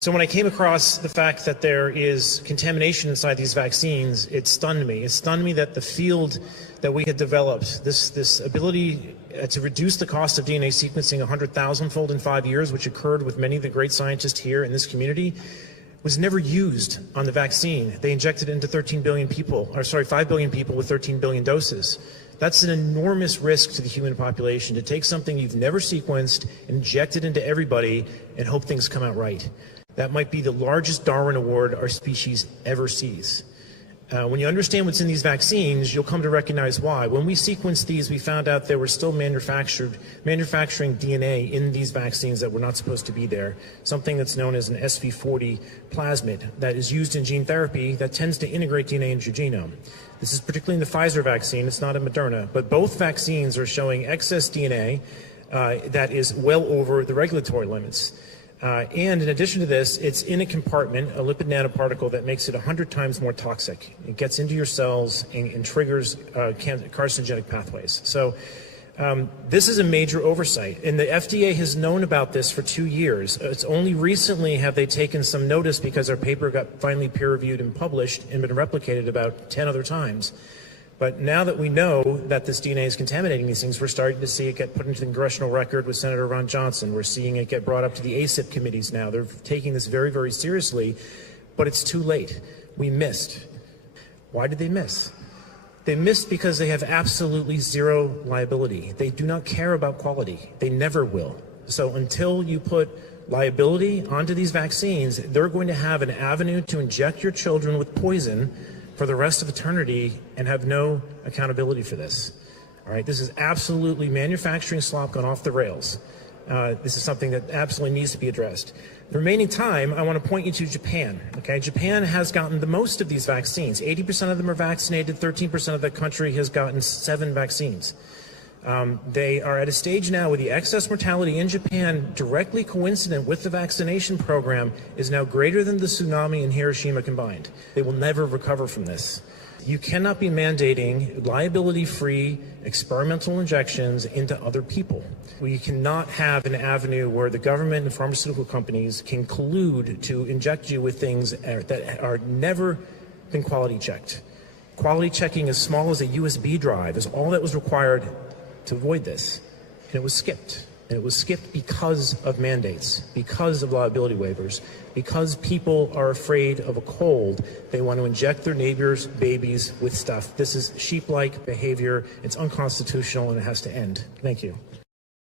So when I came across the fact that there is contamination inside these vaccines, it stunned me. It stunned me that the field that we had developed, this ability to reduce the cost of DNA sequencing 100,000-fold in 5 years, which occurred with many of the great scientists here in this community, was never used on the vaccine. They injected it into 5 billion people with 13 billion doses. That's an enormous risk to the human population, to take something you've never sequenced, inject it into everybody, and hope things come out right. That might be the largest Darwin Award our species ever sees. When you understand what's in these vaccines, you'll come to recognize why. When we sequenced these, we found out there were still manufacturing DNA in these vaccines that were not supposed to be there, something that's known as an SV40 plasmid that is used in gene therapy that tends to integrate DNA into your genome. This is particularly in the Pfizer vaccine. It's not a Moderna, but both vaccines are showing excess DNA that is well over the regulatory limits. And in addition to this, it's in a compartment, a lipid nanoparticle that makes it 100 times more toxic. It gets into your cells and triggers carcinogenic pathways. So this is a major oversight, and the FDA has known about this for 2 years. It's only recently have they taken some notice because our paper got finally peer-reviewed and published and been replicated about 10 other times. But now that we know that this DNA is contaminating these things, we're starting to see it get put into the congressional record with Senator Ron Johnson. We're seeing it get brought up to the ACIP committees now. They're taking this very, very seriously, but it's too late. We missed. Why did they miss? They missed because they have absolutely zero liability. They do not care about quality. They never will. So until you put liability onto these vaccines, they're going to have an avenue to inject your children with poison for the rest of eternity and have no accountability for this. All right, this is absolutely manufacturing slop gone off the rails. This is something that absolutely needs to be addressed. The remaining time, I want to point you to Japan. Okay, Japan has gotten the most of these vaccines. 80% of them are vaccinated. 13% of the country has gotten 7 vaccines. They are at a stage now where the excess mortality in Japan, directly coincident with the vaccination program, is now greater than the tsunami in Hiroshima combined. They will never recover from this. You cannot be mandating liability-free experimental injections into other people. We cannot have an avenue where the government and pharmaceutical companies can collude to inject you with things that are never been quality checked. Quality checking as small as a USB drive is all that was required to avoid this, and it was skipped. And it was skipped because of mandates, because of liability waivers, because people are afraid of a cold. They want to inject their neighbors' babies with stuff. This is sheep-like behavior. It's unconstitutional, and it has to end. Thank you.